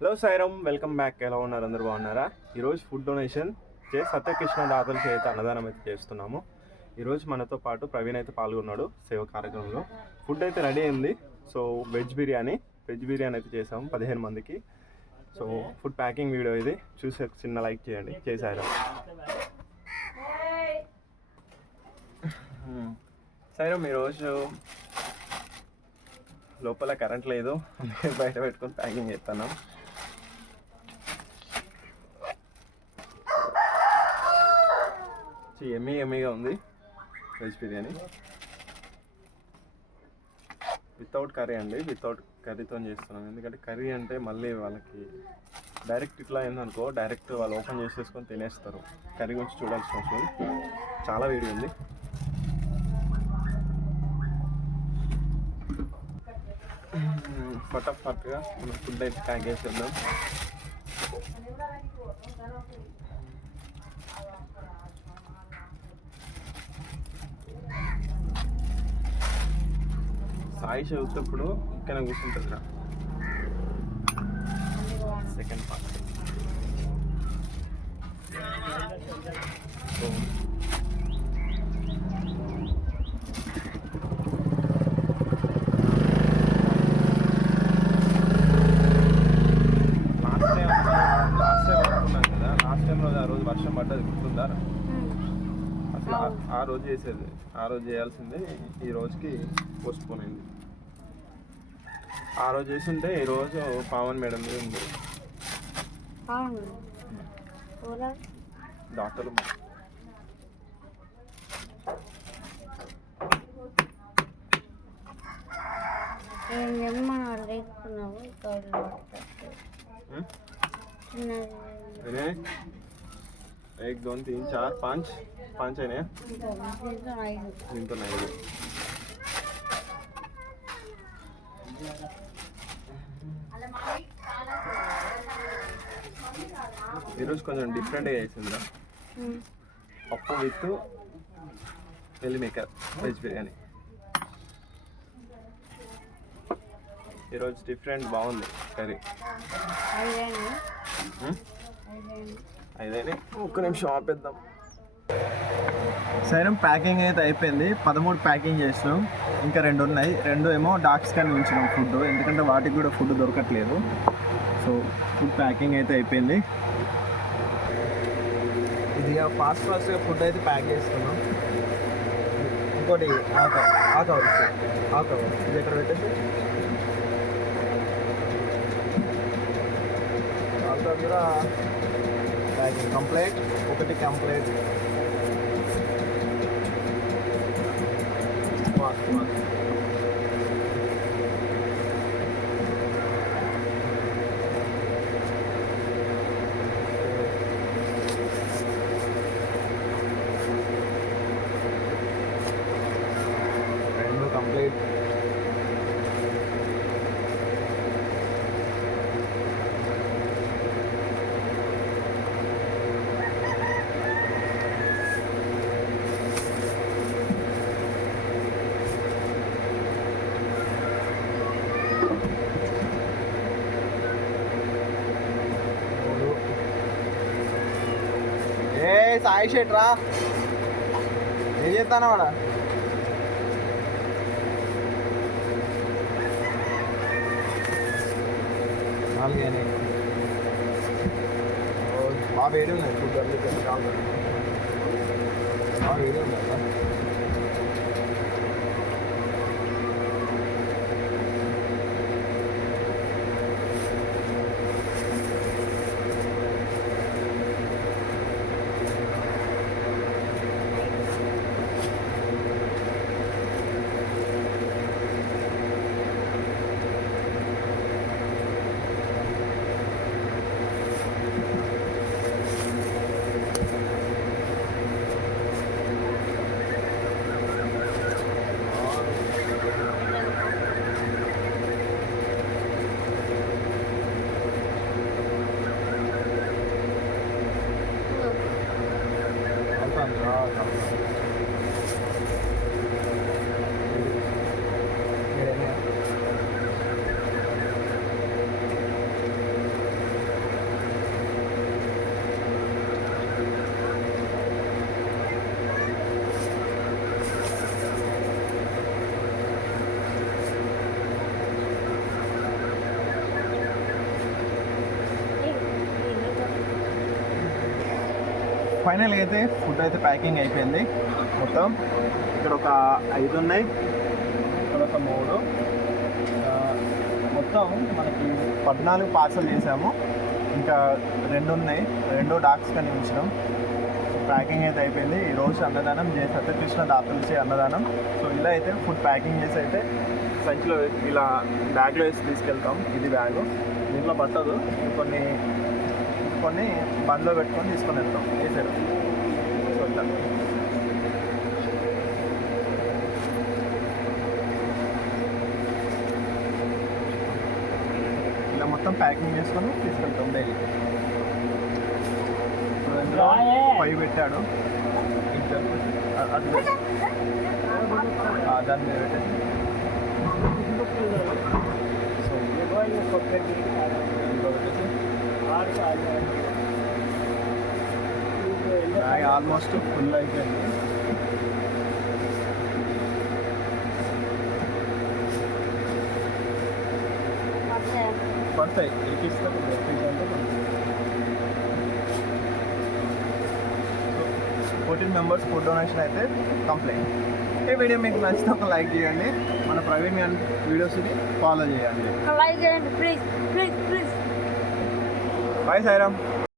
Hello Sairam welcome back ఎలా ఉన్నారు? అందరు బాగున్నారా? ఈరోజు ఫుడ్ డొనేషన్ చే సత్యకృష్ణ దాతలకి అయితే అన్నదానం అయితే చేస్తున్నాము. ఈరోజు మనతో పాటు ప్రవీణ్ అయితే పాల్గొన్నాడు సేవ కార్యక్రమంలో. ఫుడ్ అయితే రెడీ అయింది. So veg biryani veg biryani అయితే చేసాము పదిహేను మందికి. సో ఫుడ్ ప్యాకింగ్ వీడియో ఇది. చూసి చిన్న లైక్ చేయండి. చేశారు సైరం ఈరోజు లోపల కరెంట్ లేదు. బయట పెట్టుకొని ప్యాకింగ్ చేస్తున్నాం. ఎమ్మీ ఎమ్మీగా ఉంది వెజ్ బిర్యానీ వితౌట్ కర్రీ అండి వితౌట్ కర్రీతో చేస్తున్నాం. ఎందుకంటే కర్రీ అంటే మళ్ళీ వాళ్ళకి డైరెక్ట్ ఇట్లా అయిందనుకో డైరెక్ట్ వాళ్ళు ఓపెన్ చేసేసుకొని తినేస్తారు. కర్రీ గురించి చూడాల్సిన అవసరం చాలా వేడి ఉంది. Hmm, ఫటాఫట్గా మనం ఫుడ్ అయితే ప్యాక్ చేసేద్దాం. సాయి చదువుతప్పుడు ఇక్కడ కూర్చుంటుంది రా. Second part last time last time కదా లాస్ట్ టైం ఆ రోజు వర్షం పడ్డది గుర్తుందా? అసలు ఆ- ఆ రోజు చేసేది ఆ రోజు చేయాల్సిందే ఈ రోజుకి పోస్ట్ పోన్ అయింది. ఆ రోజు చేస్తుంటే ఈ రోజు పావన్ మేడం మీద ఉంది అవును కూర డాక్టర్లు ఏం చెప్పమని అడుగుతున్నావు తోడు చిన్నది अरे एक दोन तीन चार पाच पाच आहे ना ఇంకో సీజన్ ఐదు దీంతో ఐదు ఈరోజు కొంచెం డిఫరెంట్గా చేసిందిరా ఉమ్. పప్పు with meal maker veg biryani. ఈరోజు డిఫరెంట్ బాగుంది కర్రీ. ఐదేనా? ఒక్క నిమిషం ఆపేద్దాం. సైరం ప్యాకింగ్ అయితే అయిపోయింది. పదమూడు ప్యాకింగ్ చేసినాం. ఇంకా రెండు ఉన్నాయి. రెండు ఏమో డాక్స్ కానీ ఉంచినాం ఫుడ్. ఎందుకంటే వాటికి కూడా ఫుడ్ దొరకట్లేదు. సో ఫుడ్ ప్యాకింగ్ అయితే అయిపోయింది. ఇది ఫాస్ట్ ఫాస్ట్గా ఫుడ్ అయితే ప్యాక్ చేస్తున్నాం. ఇంకోటి ఆ కవర్ ఆ కవర్ ఇచ్చేయి. ఇది ఎక్కడ పెట్టేసి? కూడా ప్యాకింగ్. కంప్లీట్. ఒకటి కంప్లీట్. ఫాస్ట్ ఏ సాయి షెట్ రా. ఏం చేస్తానా వాడా నాలుగేనే బాగా వేడి ఉన్నాయి. ఫుడ్ అందుకే బాగా వేడి ఉన్నాయి. ఫైనల్గా అయితే ఫుడ్ అయితే ప్యాకింగ్ అయిపోయింది. మొత్తం ఇక్కడ ఒక ఐదు ఉన్నాయి. ఇక్కడ ఒక మూడు. మొత్తం మనకి పద్నాలుగు పార్సల్ చేసాము. ఇంకా రెండు ఉన్నాయి. రెండు డాక్స్ కానీ ఉంచడం ప్యాకింగ్ అయితే అయిపోయింది. ఈ రోజు అన్నదానం జయ సత్యకృష్ణ దాతలిచే అన్నదానం. సో ఇలా అయితే ఫుడ్ ప్యాకింగ్ చేసి అయితే సంచిలో ఇలా బ్యాగ్లో వేసి తీసుకెళ్తాం. ఇది బ్యాగు దీంట్లో పట్టదు. కొన్ని పెట్టుకొని బండ్లో పెట్టుకొని తీసుకొని వెళ్తాం వేసారు సో ఇట్లా. ఇలా మొత్తం ప్యాకింగ్ చేసుకొని తీసుకెళ్తాం డైలీ. పై ఫైవ్ పెట్టాడు. ఇద్దరు సరిపోతుంది. దాని మీద పెట్టేసి. సో ఇందులో పెట్టేసి. బ్యాగ్ ఆల్మోస్ట్ ఫుల్ అయిపోయింది. పడతాయి. ఎక్కిస్తే ఫోర్టీన్ మెంబర్స్ ఫుడ్ డొనేషన్ అయితే కంప్లైంట్ ఈ వీడియో మీకు నచ్చితే ఒక లైక్ చేయండి. మన ప్రవీణ్ గారి వీడియోస్ని ఫాలో చేయండి. లైక్ చేయండి please please please bye Sairam